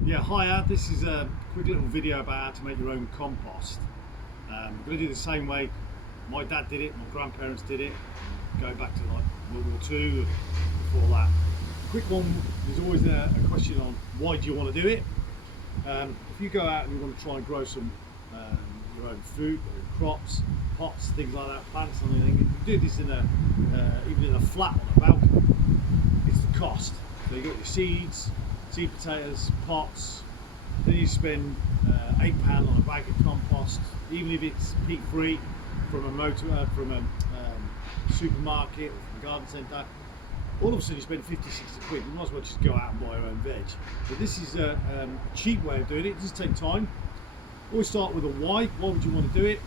Yeah, hiya. This is a quick little video about how to make your own compost. We're going to do the same way my dad did it, my grandparents did it, going back to like World War II, before that. Quick one, there's always a question on why do you want to do it? If you go out and you want to try and grow some your own food, your own crops, pots, things like that, plants, and anything, you do this in even in a flat on a balcony, it's the cost. So you got your seeds, seed potatoes, pots, then you spend £8 on a bag of compost, even if it's peat free from a supermarket or from a garden centre. All of a sudden you spend 50-60 quid. You might as well just go out and buy your own veg. But this is a cheap way of doing it. It does take time. Always start with a why. Why would you want to do it?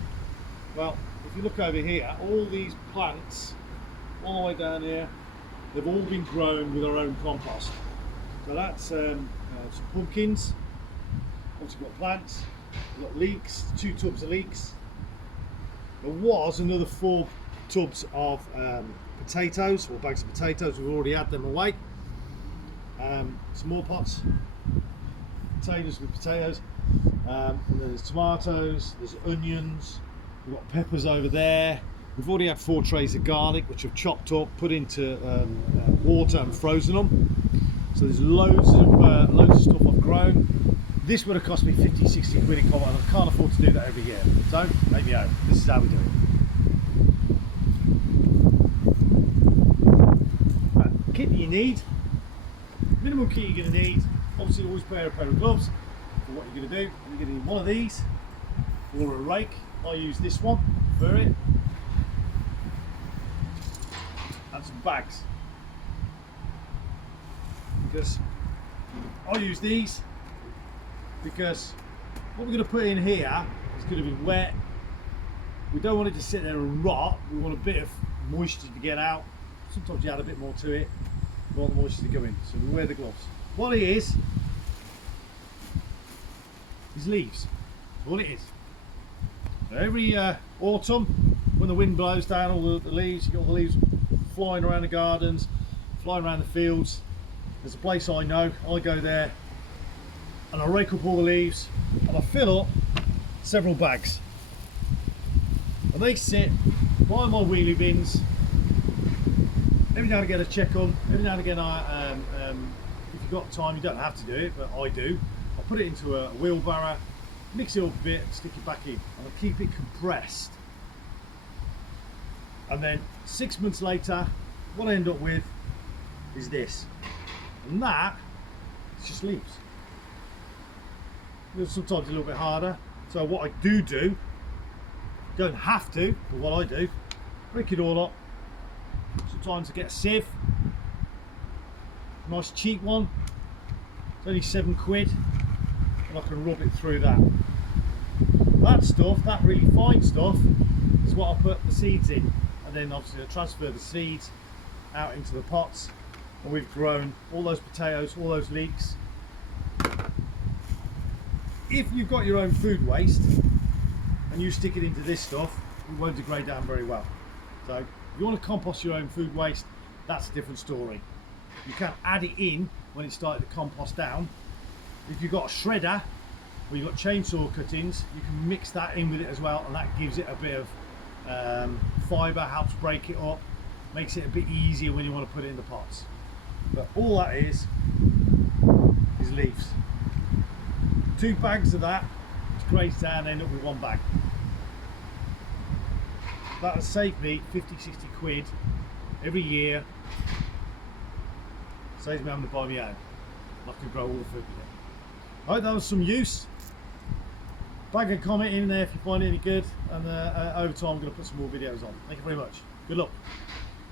Well, if you look over here, all these plants all the way down here, they've all been grown with our own compost. So that's some pumpkins. Also got plants. We've got leeks, 2 tubs of leeks. There was another 4 tubs of potatoes, or bags of potatoes. We've already had them away. Some more pots, potatoes with potatoes. And then there's tomatoes, there's onions, we've got peppers over there. We've already had 4 trays of garlic, which I've chopped up, put into water and frozen them. So there's loads of stuff I've grown. This would have cost me 50-60 quid in compost, and I can't afford to do that every year. So, make me home. This is how we do it. Kit that you need, minimum kit you're going to need, obviously always wear a pair of gloves for what you're going to do. You're going to need one of these or a rake. I use this one for it, and some bags, because I use these because what we're going to put in here is going to be wet. We don't want it to sit there and rot. We want a bit of moisture to get out. Sometimes you add a bit more to it, you want the moisture to go in, so we wear the gloves. What it is leaves. That's all it is. So every autumn, when the wind blows down all the leaves, you get all the leaves flying around the gardens, flying around the fields. There's a place I know, I go there and I rake up all the leaves and I fill up several bags. And they sit by my wheelie bins. Every now and again I check them. Every now and again if you've got time, you don't have to do it, but I do. I put it into a wheelbarrow, mix it up a bit, and stick it back in. And I keep it compressed. And then 6 months later, what I end up with is this. And that is just leaves. It's sometimes a little bit harder. So what I do, don't have to, but what I do, break it all up. Sometimes I get a sieve, nice cheap one, it's only 7 quid, and I can rub it through that. That stuff, that really fine stuff, is what I put the seeds in, and then obviously I transfer the seeds out into the pots, and we've grown all those potatoes, all those leeks. If you've got your own food waste and you stick it into this stuff, it won't degrade down very well. So if you want to compost your own food waste, that's a different story. You can add it in when it's starting to compost down. If you've got a shredder or you've got chainsaw cuttings, you can mix that in with it as well, and that gives it a bit of fibre, helps break it up, makes it a bit easier when you want to put it in the pots. But all that is leaves. 2 bags of that, it's grates down, end up with 1 bag. That has saved me 50-60 quid every year. Saves me having to buy my own. I can grow all the food with it. I hope that was some use. Bag a comment in there if you find it any good, and over time I'm going to put some more videos on. Thank you very much. Good luck.